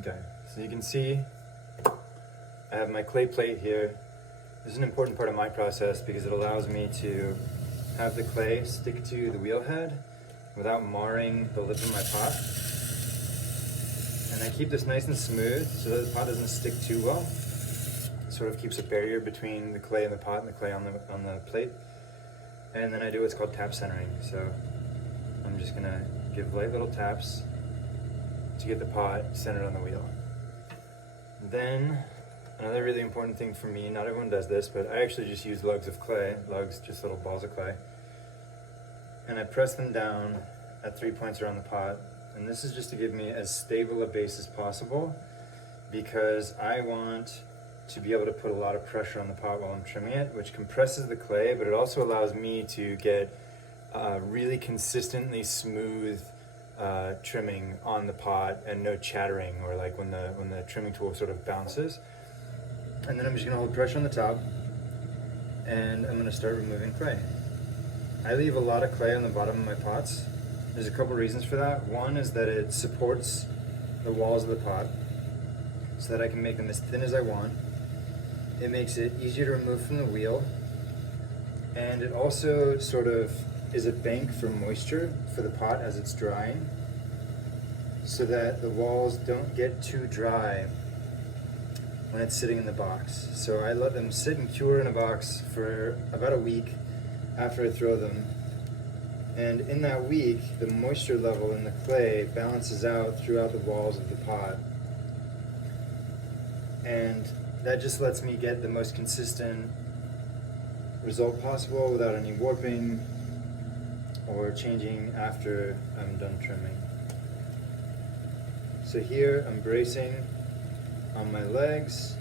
Okay, so you can see I have my clay plate here. This is an important part of my process because it allows me to have the clay stick to the wheel head without marring the lip of my pot. And I keep this nice and smooth so that the pot doesn't stick too well. It sort of keeps a barrier between the clay in the pot and the clay on the plate. And then I do what's called tap centering. So I'm just gonna give light little taps to get the pot centered on the wheel. Then another really important thing for me, not everyone does this, but I actually just use lugs of clay, just little balls of clay. And I press them down at 3 points around the pot. And this is just to give me as stable a base as possible because I want to be able to put a lot of pressure on the pot while I'm trimming it, which compresses the clay, but it also allows me to get really consistently smooth trimming on the pot and no chattering or like when the trimming tool sort of bounces. And then I'm just gonna hold pressure on the top and I'm gonna start removing clay. I leave a lot of clay on the bottom of my pots. There's a couple reasons for that. One is that it supports the walls of the pot so that I can make them as thin as I want. It makes it easier to remove from the wheel. And it also sort of is a bank for moisture for the pot as it's drying so that the walls don't get too dry when it's sitting in the box. So I let them sit and cure in a box for about a week after I throw them. And in that week, the moisture level in the clay balances out throughout the walls of the pot. And that just lets me get the most consistent result possible without any warping or changing after I'm done trimming. So here I'm bracing on my legs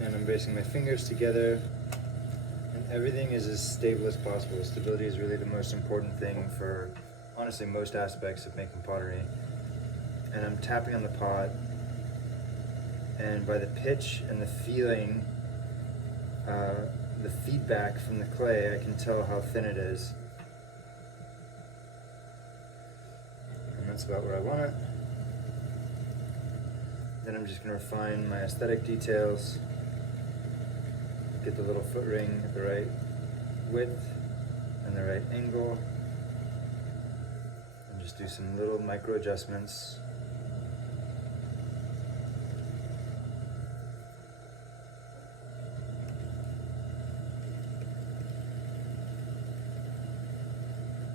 and I'm bracing my fingers together and everything is as stable as possible. Stability is really the most important thing for honestly most aspects of making pottery. And I'm tapping on the pot and by the pitch and the feeling, the feedback from the clay, I can tell how thin it is. And that's about where I want it. Then I'm just going to refine my aesthetic details, get the little foot ring at the right width and the right angle, and just do some little micro adjustments.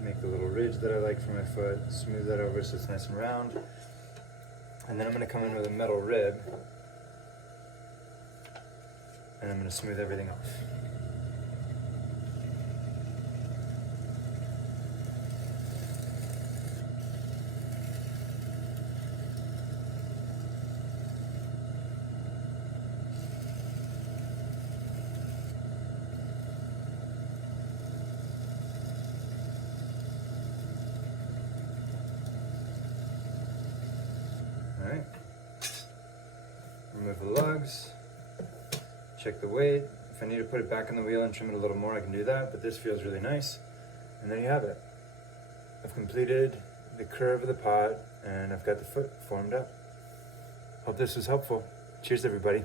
Make the little ridge that I like for my foot, smooth that over so it's nice and round. And then I'm going to come in with a metal rib and I'm going to smooth everything off. Alright, remove the lugs, check the weight. If I need to put it back on the wheel and trim it a little more, I can do that, but this feels really nice. And there you have it. I've completed the curve of the pot and I've got the foot formed up. Hope this was helpful. Cheers, everybody.